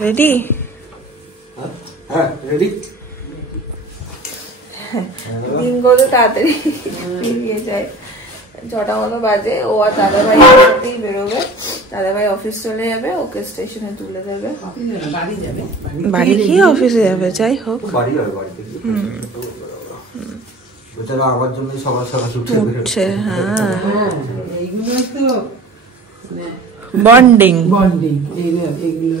Ready? হ্যাঁ ready. দিনগুলো তাড়াতাড়ি বেরিয়ে যায়, 6টা মতো বাজে। ও আর দাদাভাই একসাথেই বেরোবে। দাদাভাই অফিস চলে যাবে, ওকে স্টেশনে তুলে দেবে। বাড়ি কি অফিসে যাবে? যাই হোক বাড়ি আর বাড়িতে বেচারা আমার জন্য সবার সবার উঠছে। হ্যাঁ এইগুলো তো বন্ডিং বন্ডিং এইগুলো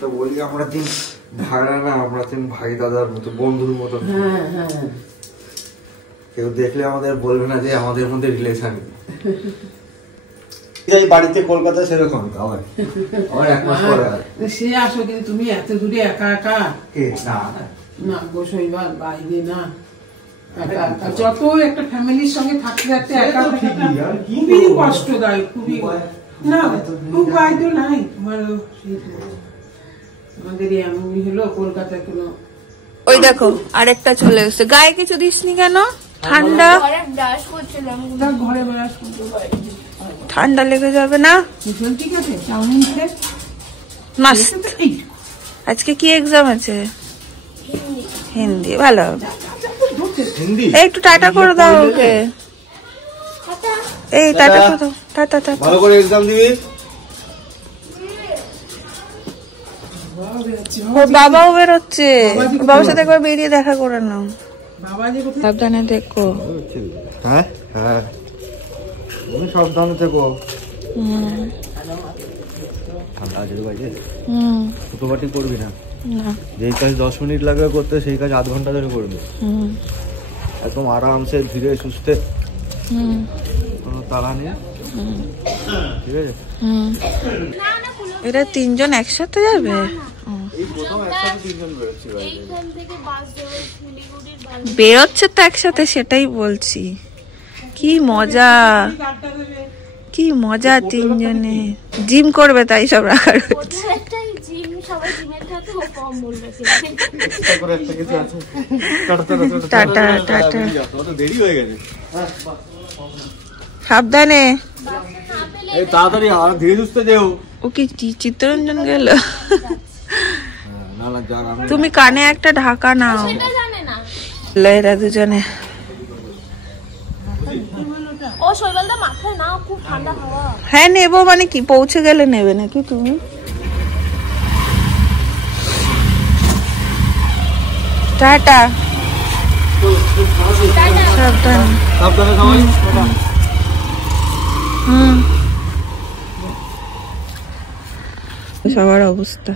তো বলি আমরা তিন ভাড়া না, আমরা তিন ভাই দাদার মতো, বন্ধুর মতো। হ্যাঁ হ্যাঁ কেউ দেখলে আমাদের বলবে না যে আমাদের মধ্যে রিলেশন। এই বাড়িতে কলকাতা সেরকম আবার 1 মাস পরে সে আসো, কিন্তু তুমি এত দূরে একা একা না গো শৈবাল, বাইরে না যত একটা ফ্যামিলির সঙ্গে থাকতে থাকতে একা খুবই কষ্টদায়ক, খুবই না উপায় তো নাই। আমাদের এমনই হলো কলকাতায় কোনো। ওই দেখো আরেকটা চলে এসছে। গায়ে কিছু দিসনি কেন? ঠান্ডা ঘরে ঠান্ডা লেগে যাবে না? ঠিক আছে মাস্ট। আজকে কি এক্সাম আছে? হিন্দি। ভালো হবে। একটু টাটা করে দাও ওকে। এই টাটা করে দাও। Tata tata. ভালো করে এক্সাম দিবি। ওর বাবাও বেরোচ্ছে, বাবার সাথে একবার বেরিয়ে দেখা করে নাও। সাবধানে দেখো। হ্যাঁ হ্যাঁ তুমি সাবধানে থেকো। ঠান্ডা আছে বাইরে। ছোটবাটি করবি না। যেই কাজ 10 মিনিট লাগবে করতে, সেই কাজ আধ ঘন্টা ধরে করবি। একদম আরামসে ধীরে সুস্থে, কোনো তাড়া নেই। ঠিক আছে? এরা 3 জন একসাথে যাবে? বেরোচ্ছে তো একসাথে, সেটাই বলছি। কি মজা, কি মজা 3 জনে। জিম করবে তাই সব রাখা রয়েছে। Tata tata. সাবধানে। তাড়াতাড়ি ধীরে সুস্থে যেও। ও কি চিত্তরঞ্জন গেল? তুমি কানে একটা ঢাকা নাও। এরা দুজনে হ্যাঁ নেবো, মানে কি পৌঁছে গেলে নেবে নাকি তুমি? টাটা। সাবধানে। সবার অবস্থা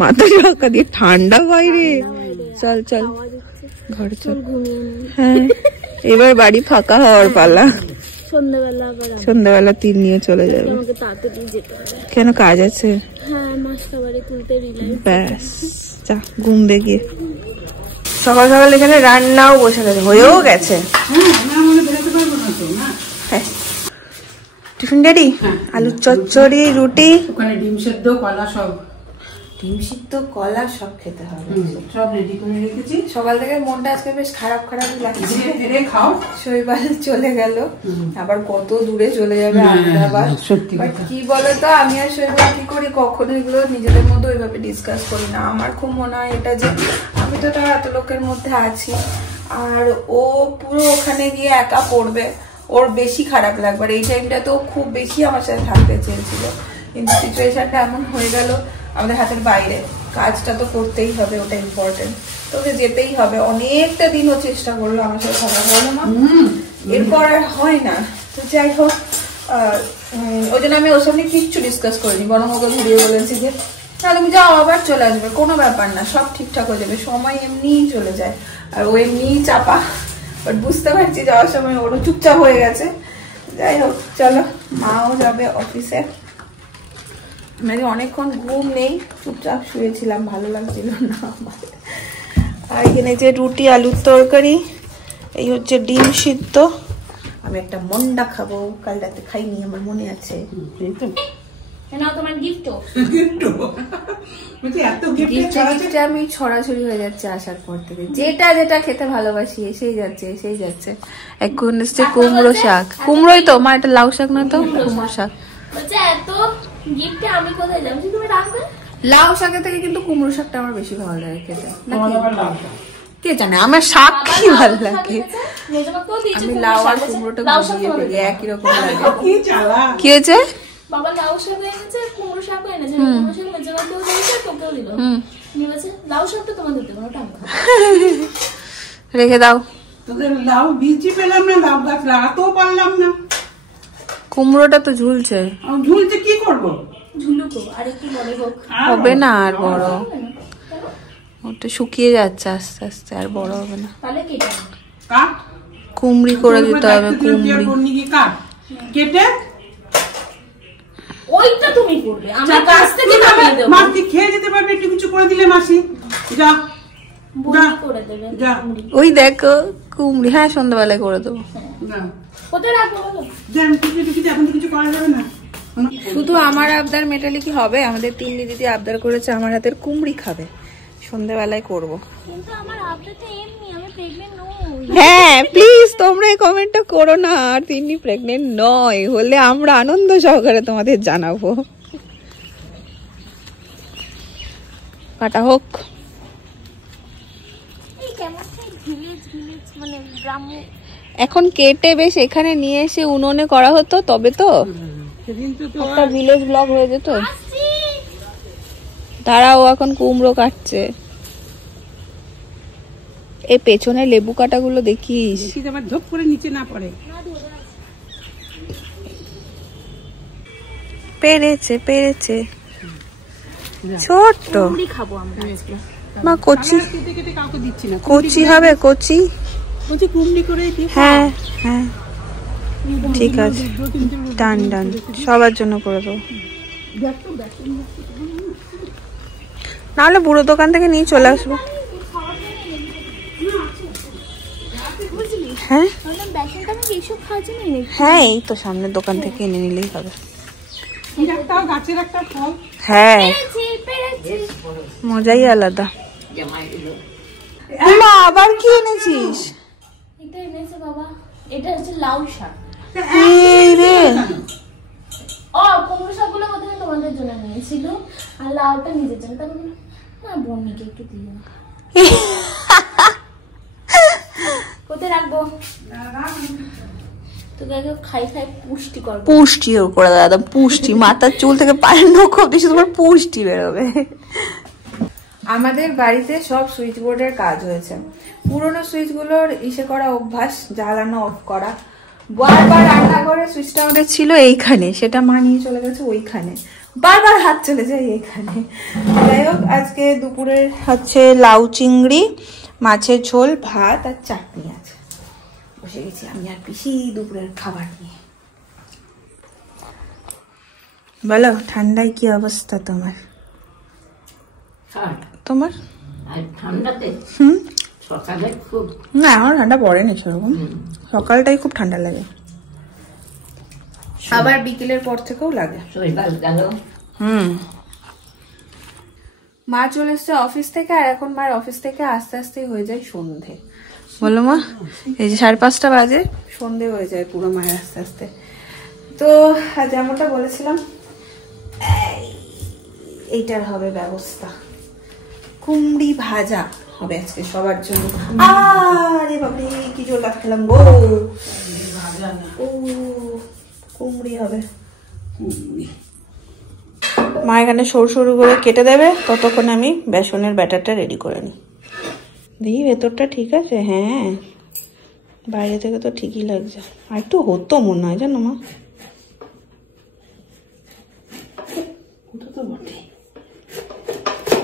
মাথা ঢাকা দিয়ে, ঠান্ডা বাইরে। চল চল ঘর চল। হ্যাঁ এবার বাড়ি ফাঁকা হওয়ার পালা। সন্ধ্যাবেলা 3 নিয়ে চলে যাবে। কেন কাজ আছে? ব্যাস যা ঘুম দেখিয়ে। সকাল সকাল এখানে রান্নাও বসে গেছে, হয়েও গেছে। Tiffin ready? আলুর চচ্চড়ি, রুটি, ওখানে ডিম সেদ্ধ, কলা সব। ডিম সিদ্ধ, কলা সব খেতে হবে, সব রেডি করে রেখেছি। সকাল থেকে মনটা আজকে বেশ খারাপ খারাপই লাগছে। খাও। শৈবাল চলে গেল, আবার কত দূরে চলে যাবে আহমেদাবাদ। কি বলতো, আমি আর শৈবাল কি করি, কখনো এগুলো নিজেদের মধ্যে ওইভাবে ডিসকাস করি না। আমার খুব মনে হয় এটা যে আমি তো তার এত লোকের মধ্যে আছি, আর ও পুরো ওখানে গিয়ে একা পড়বে, ওর বেশি খারাপ লাগবে। আর এই টাইমটা তো খুব বেশি আমার সাথে থাকতে চেয়েছিল, কিন্তু সিচুয়েশনটা এমন হয়ে গেল আমাদের হাতের বাইরে। কাজটা তো করতেই হবে, ওটা ইম্পর্টেন্ট, তোকে যেতেই হবে। অনেকটা দিনও চেষ্টা করলো আমার সাথে কথা বলো না, এরপর আর হয় না। তো যাই হোক, ওই জন্য আমি ওর সামনে কিচ্ছু ডিসকাস করিনি, বরং ওকে ঘুরিয়ে বলেছি যে না তুমি যাও, আবার চলে আসবে, কোনো ব্যাপার না, সব ঠিকঠাক হয়ে যাবে, সময় এমনিই চলে যায়। আর ও এমনিই চাপা, বাট বুঝতে পারছি যাওয়ার সময় ওরও চুপচাপ হয়ে গেছে। যাই হোক চলো, মাও যাবে অফিসে। মানে অনেকক্ষণ ঘুম নেই, চুপচাপ শুয়েছিলাম, ভালো লাগছিল না আমার। আর এখানে যে রুটি, আলুর তরকারি, এই হচ্ছে ডিম সিদ্ধ। আমি একটা মন্ডা খাবো, কাল রাতে খাইনি, আমার মনে আছে। আমি ছড়াছড়ি হয়ে যাচ্ছে আসার পর থেকে, যেটা যেটা খেতে ভালোবাসি এসেই যাচ্ছে এসেই যাচ্ছে। এখন এসছে কুমড়ো শাক, কুমড়োই তো মা, এটা লাউ শাক না তো কুমড়ো শাক। লাউ শাকের থেকে কিন্তু কুমড়ো শাকটা আমার বেশি ভালো লাগে খেতে। কে জানে আমার শাক কি ভালো লাগে। আমি লাউ আর কুমড়োটা দিয়ে একই রকম লাগে। কি হয়েছে? বাবা লাউ শাক এনেছে, কুমড়ো শাক এনেছে, কুমড়ো শাক মেজবাকেও দিয়েছে, তোকেও দিল। নিয়েছে লাউ শাকটা তোমাদের দেবো, ওটা আমি খাবো। রেখে দাও। তোদের লাউ বীজই পেলাম না, লাউ গাছ লাগাতেও পারলাম না। কুমড়োটা তো ঝুলছে। ঝুলছে কি করবো? ঝুলুকো আর একটু বড় হোক। হবে না আর বড়, ওটা শুকিয়ে যাচ্ছে আস্তে আস্তে, আর বড় হবে না। তাহলে কেটে কাট, কুমড়ি করে দিতে হবে। কুমড়ি কাট কেটে ওইটা তুমি করবে, আমরা গাছ থেকে নামিয়ে দেব। মাছি খেয়ে যেতে পারবে একটু কিছু করে দিলে মাসি। যা বুড়ি করে দেবে। যা ওই দেখো কুমড়ি, হ্যাঁ সন্ধ্যাবেলায় করে দেবো। কোথায় রাখবো বলো? জান কিছু এখন তো কিছু করা যাবে না। শুধু আমার আবদার মেটালে কি হবে? আমাদের তিন্নি দিদি আবদার করেছে আমার হাতের কুমড়ি খাবে, সন্ধ্যাবেলায় করবো। কিন্তু আমার আবদার তো এমনি, আমি প্রেগন্যান্ট নই। হ্যাঁ প্লিজ তোমরা এই কমেন্টটা করো না, আর তিন্নি প্রেগনেন্ট নয়, হলে আমরা আনন্দ সহকারে তোমাদের জানাবো। কাটা হোক। এই কেমন ভিলেজ মানে গ্রাম। এখন কেটে বেশ এখানে নিয়ে এসে উনুনে করা হতো তবে তো একটা ভিলেজ ব্লগ হয়ে যেত। তারাও এখন কুমড়ো কাটছে। এই পেছনে লেবু কাটাগুলো দেখিস, আবার ঝোপ করে নিচে না পড়ে। পেরেছে পেরেছে ছোট্ট। খাবো আমরা আজকে। মা কচি কেটে কেটে কাউকে দিচ্ছি না। কচি হবে, কচি। বলছি কুমড়ি করে দিই। হ্যাঁ হ্যাঁ ঠিক আছে, ডান ডান, সবার জন্য করে দেবো। নাহলে বুড়ো দোকান থেকে নিয়ে চলে আসবো। হ্যাঁ হ্যাঁ এই তো সামনের দোকান থেকে এনে নিলেই হবে। গাছের একটা ফল। হ্যাঁ মজাই আলাদা। মা আবার কি এনেছিস? এটা এনেছে বাবা, এটা হচ্ছে লাউ শাক। ও কুমড়ো শাকগুলো কোথায় তোমাদের জন্য নিয়েছিল, আর লাউটা নিজের জন্য। তারপর না বন্নিকে একটু দিও। কোথায় রাখবো? তোকে আগে খাই খাই পুষ্টি করবো। পুষ্টি করে দাদা, পুষ্টি মাথার চুল থেকে পায়ের নখ অব্দি শুধু পুষ্টি বেরোবে। আমাদের বাড়িতে সব সুইচ বোর্ডের কাজ হয়েছে। পুরোনো সুইচ গুলোর ইসে করা অভ্যাস, জ্বালানো অফ করা। বারবার রান্নাঘরে সুইচটা আমাদের ছিল এইখানে, সেটা মা নিয়ে চলে গেছে ওইখানে, বারবার হাত চলে যায় এইখানে। যাই হোক আজকে দুপুরের হচ্ছে লাউ চিংড়ি, মাছের ঝোল, ভাত আর চাটনি আছে। বসে গেছি আমি আর পিসি দুপুরের খাবার নিয়ে। বলো ঠান্ডায় কি অবস্থা তোমার? তোমার ঠান্ডাতে সকালে খুব, না আমার ঠান্ডা পড়েনি সেরকম, সকালটাই খুব ঠান্ডা লাগে, আবার বিকেলের পর থেকেও লাগে। মা চলে এসছে অফিস থেকে, আর এখন মার অফিস থেকে আস্তে আস্তে হয়ে যায় সন্ধে। বলো মা, এই যে 5:30 বাজে, সন্ধে হয়ে যায় পুরো মায়ের আস্তে আস্তে। তো যেমনটা বলেছিলাম এইটার হবে ব্যবস্থা, কুমড়ি ভাজা হবে আজকে সবার জন্য। আরে বাবরে কি জোর লাগলাম গো, ও কুমড়ি হবে। মা এখানে সরু সরু করে কেটে দেবে, ততক্ষণ আমি বেসনের ব্যাটারটা রেডি করে নিই। দেখি ভেতরটা ঠিক আছে, হ্যাঁ বাইরে থেকে তো ঠিকই লাগছে, আর একটু হতো মনে হয় জানো মা।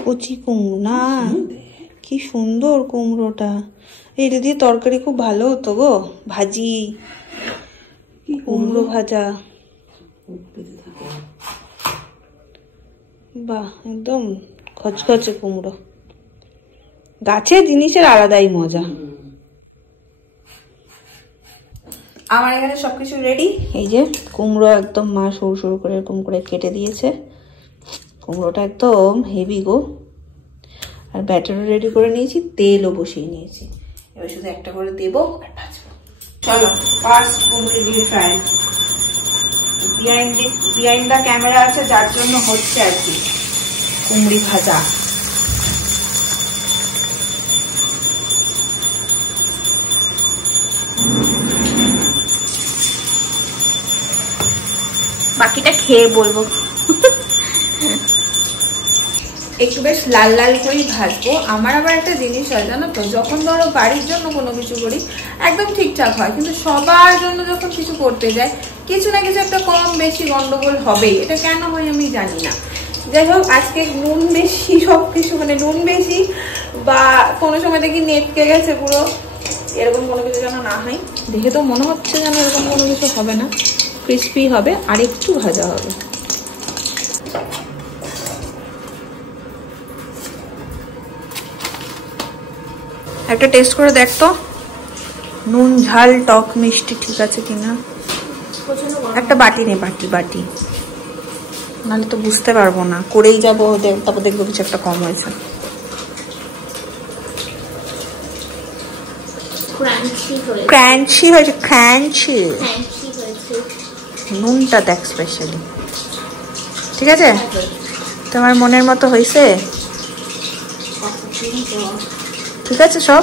কচি কুমড়ো না, কি সুন্দর কুমড়োটা, এইটা দিয়ে তরকারি খুব ভালো হতো গো, ভাজি, কুমড়ো ভাজা, বাহ একদম খচখচে কুমড়ো। গাছের জিনিসের আলাদাই মজা। আমার এখানে সবকিছু রেডি। এই যে কুমড়ো একদম মা সরু সরু করে এরকম করে কেটে দিয়েছে, কুমড়োটা একদম হেভি গো। আর ব্যাটারও রেডি করে নিয়েছি, তেলও বসিয়ে নিয়েছি, এবার শুধু একটা করে দেবো আর ভাজবো। চলো ফার্স্ট কুমড়ি দিয়ে ফ্রাই। বিহাইন্ড দ্য ক্যামেরা আছে যার জন্য হচ্ছে আর কি, কুমড়ি ভাজা। বাকিটা খেয়ে বলবো। একটু বেশ লাল লাল করেই ভাজবো। আমার আবার একটা জিনিস হয় জানো তো, যখন ধরো বাড়ির জন্য কোনো কিছু করি একদম ঠিকঠাক হয়, কিন্তু সবার জন্য যখন কিছু করতে যাই কিছু না কিছু একটা কম বেশি গন্ডগোল হবেই। এটা কেন হয় আমি জানি না। যাই হোক, আজকে নুন বেশি সবকিছু, মানে নুন বেশি বা কোনো সময় দেখি নেটকে গেছে পুরো, এরকম কোনো কিছু যেন না হয়। দেখে তো মনে হচ্ছে যেন এরকম কোনো কিছু হবে না, ক্রিস্পি হবে আর একটু ভাজা হবে। একটা টেস্ট করে দেখতো নুন ঝাল টক মিষ্টি ঠিক আছে কিনা। একটা বাটি নে, বাটি, নাহলে তো বুঝতে পারবো না, করেই যাবো তারপর দেখবো কিছু একটা কম হয়েছে। ক্রাঞ্চি হয়েছে, ক্রাঞ্চি। নুনটা দেখ স্পেশালি, ঠিক আছে? তোমার মনের মতো হয়েছে? ঠিক আছে সব।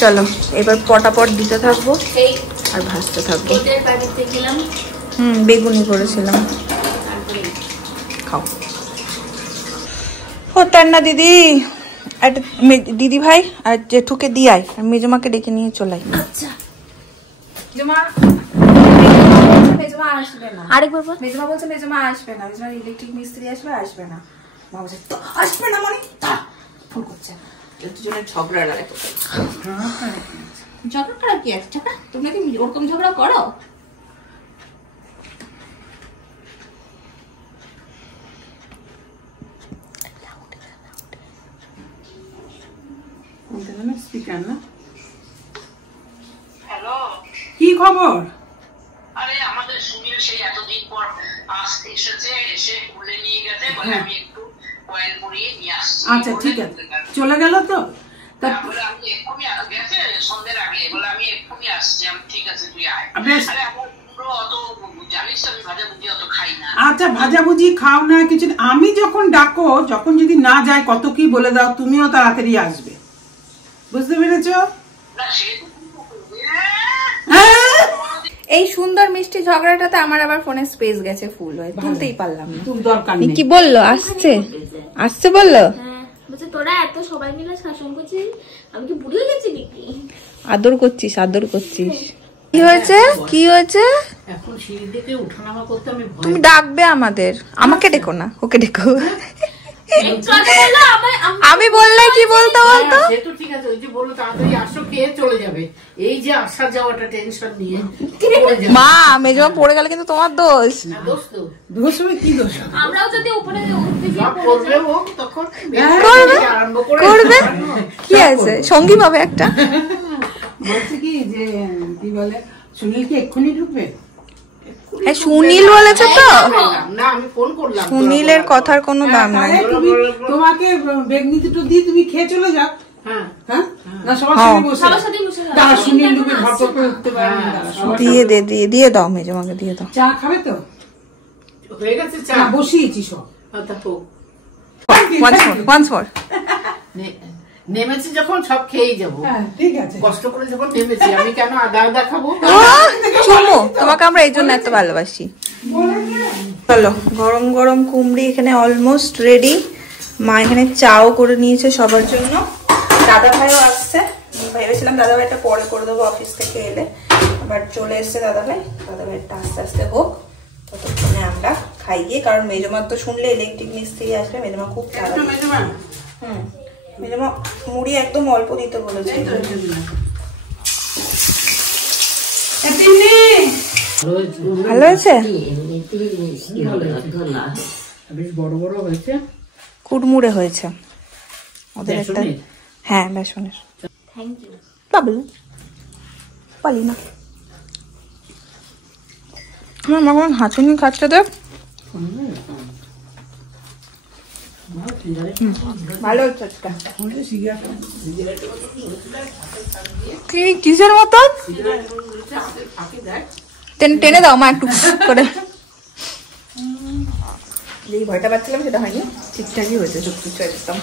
চলো এবার পটাপট দিতে থাকবো আর ভাজতে থাকবো। বেগুনি করেছিলাম, খাও। হতার না দিদি, একটা দিদি ভাই আর জেঠুকে দিয়াই আর মেজমাকে ডেকে নিয়ে চলাই। আরেকবার মেজমা বলছে মেজমা আসবে না, মেজমার ইলেকট্রিক মিস্ত্রি আসবে না। মা বলছে তো আসবে না মানে ফোন করছে। দুজনের ঝগড়া লাগে। ঝগড়া করা কি আছে? ঝগড়া তোমরা কি ওরকম ঝগড়া করো? হ্যালো, কি খবর? আরে আমাদের সুনীল সেই এতদিন পর আসতে এসেছে, এসে খুলে নিয়ে গেছে, বলে আমি একটু কয়েল পরিয়ে নিয়ে আসছি। আচ্ছা ঠিক আছে, চলে গেল তো? বলে আমি এক্ষুনি গেছে সন্ধ্যের আগে, বলে আমি এক্ষুনি আসছি। আমি ঠিক আছে তুই আয়। আরে আমার অত জানিস আমি ভাজাভুজি অত খাই না। আচ্ছা ভাজাভুজি খাও না কিছু, আমি যখন ডাকো, যখন যদি না যায় কত কি বলে দাও, তুমিও তাড়াতাড়ি আসবে, বুঝতে পেরেছো? না সে এই সুন্দর মিষ্টি ঝগড়াটাতে আমার আবার ফোনে স্পেস গেছে ফুল হয়ে, তুলতেই পারলাম না। দরকার নেই। কি বললো? আসছে বললো? বলছে তোরা এত সবাই মিলে শাসন করছিস, আমি কি বুড়ি হয়ে গেছি নাকি? আদর করছিস। কি হয়েছে? এখন সিঁড়ি থেকে উঠানামা করতে আমি ভয়। তুমি ডাকবে আমাদের, আমাকে ডেকো না, ওকে ডেকো। আমি বললে কি বলতো? সে তো ঠিক আছে, ওই যে বললো তাড়াতাড়ি আসো, খেয়ে চলে যাবে। এই যে আসা যাওয়াটা টেনশন নিয়ে মা, মেজমা পড়ে গেলে কিন্তু তোমার দোষ। দোষ হবে কি দোষ? আমরাও যদি উপরে করবে ও, তখন আরম্ভ করবে কি আছে, সঙ্গী পাবে একটা। বলছে কি যে কি বলে, সুনীল কি এক্ষুনি ঢুকবে? হ্যাঁ সুনীল বলেছে তো, না আমি ফোন করলাম, সুনীলের কথার কোনো দাম নাই। তোমাকে বেগনি দুটো দিয়ে তুমি খেয়ে চলে যাও। হ্যাঁ হ্যাঁ, না সবার সাথে বসে দাঁড়া, সুনীল ঢুকে ঘর থেকে উঠতে পারে না। দিয়ে দাও মেজমাকে, দিয়ে দাও। চা খাবে তো? হয়ে গেছে চা, বসিয়েছি সব। once more নেমেছি যখন সব খেয়েই যাবো। ঠিক আছে, কষ্ট করে যখন নেমেছি আমি কেন আদা খাবো? তোমাকে আমরা এই জন্য এত ভালোবাসি। চলো, গরম গরম কুমড়ি এখানে অলমোস্ট রেডি। মা এখানে চাও করে নিয়েছে সবার জন্য। দাদা ভাইও আসছে, ভেবেছিলাম দাদা ভাইটা পরে করে দেবো অফিস থেকে এলে, আবার চলে এসছে দাদা ভাইটা আস্তে আস্তে হোক, ততক্ষণে আমরা খাই গিয়ে। কারণ মেজমার তো শুনলে ইলেকট্রিক মিস্ত্রি আসবে, মেজমা খুব তাড়াতাড়ি। মেজমা মুড়ি একদম অল্প দিতে বলেছে। ভালো হয়েছে, বেশ বড় বড় হয়েছে, কুড়মুড়ে হয়েছে ওদের একটা। হ্যাঁ বেসনের। থ্যাংক ইউ বাবু পালি না। আমার মা কোনো হাঁচুনি খাচ্ছে দেখ, ভালো হচ্ছে। কিসের মতন টেনে দাও মা একটু করে। যেই ভয়টা পাচ্ছিলাম সেটা হয়নি, ঠিকঠাকই হয়েছে সব কিছু একদম।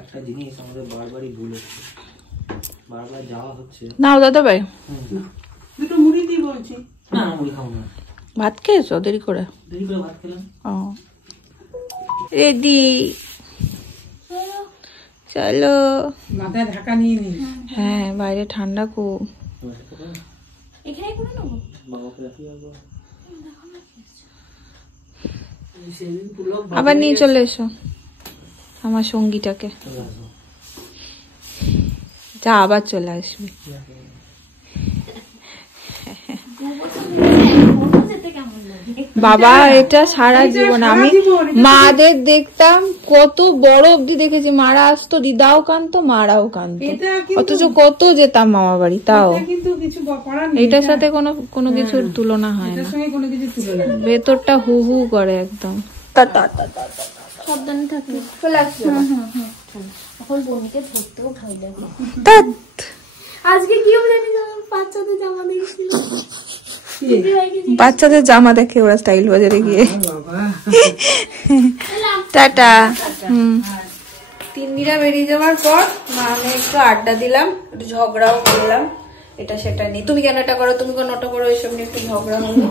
একটা জিনিস আমাদের বারবারই ভুল হচ্ছে, বারবার যাওয়া হচ্ছে। নাও দাদা ভাই, দুটো মুড়ি দিয়ে বলছি। না মুড়ি খাবো না। ভাত খেয়েছো দেরি করে? দেরি করে ভাত খেলাম। ও রেডি, চলো। মাথায় ঢাকা নিয়ে নি। হ্যাঁ বাইরে ঠান্ডা খুব। এখানে করে নেবো। বাবাকে রাখি যাবো। আবার নিয়ে চলে এসো আমার সঙ্গীটাকে, যা আবার চলে আসবে। বাবা এটা সারা জীবন আমি মাদের দেখতাম, কত বড় অব্দি দেখেছি, মারা আসতো, দিদাও কানতো, মারাও কানতো, অথচ কত যেতাম মামা বাড়ি। তাও কিন্তু কিছু করার নেই, এটার সাথে কোনো কিছুর তুলনা হয় না, কোনো কিছু তুলে না। ভেতরটা হু হু করে একদম। সাবধানে থাকবে। চলে আসবে এখন বোনকে ধরতেও ভয় লাগে। ধ্যাৎ। আজকে কি হবে জানি, বাচ্চাদের জামা দেখেছিল, বাচ্চাদের জামা দেখে ওরা স্টাইল বাজারে গিয়ে। টাটা। তিন্নিরা বেরিয়ে যাওয়ার পর আমি একটু আড্ডা দিলাম, একটু ঝগড়াও করলাম, এটা সেটা নিয়ে, তুমি কেন এটা করো, তুমি কেন ওটা করো, এইসব নিয়ে একটু ঝগড়া হলো।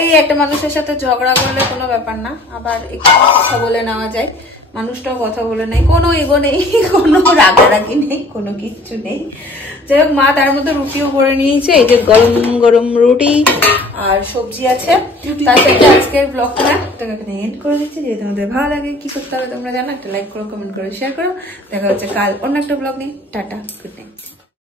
এই একটা মানুষের সাথে ঝগড়া করলে কোনো ব্যাপার না, আবার একটু কথা বলে নেওয়া যায়, মানুষটাও কথা বলে নেই, কোনো ইগো নেই, কোনো রাগারাগি নেই, কোনো কিচ্ছু নেই। যাই হোক মা তার মধ্যে রুটিও করে নিয়েছে, এই যে গরম গরম রুটি আর সবজি আছে। তার সাথে আজকের ব্লগটা তোকে এখানে এন্ড করে দিচ্ছি। যদি তোমাদের ভালো লাগে কি করতে হবে তোমরা জানো, একটা লাইক করো, কমেন্ট করো, শেয়ার করো। দেখা হচ্ছে কাল অন্য একটা ব্লগ নিয়ে। Tata, good night.